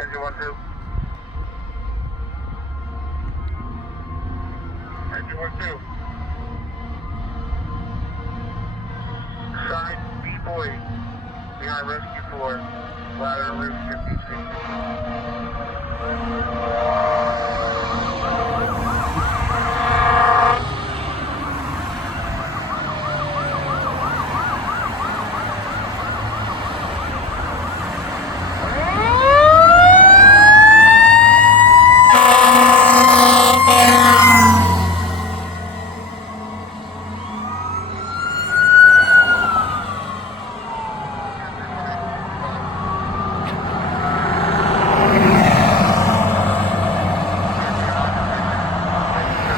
Engine 1-2. Engine 1-2. Side B-boy behind rescue 4. Ladder roof 50 feet.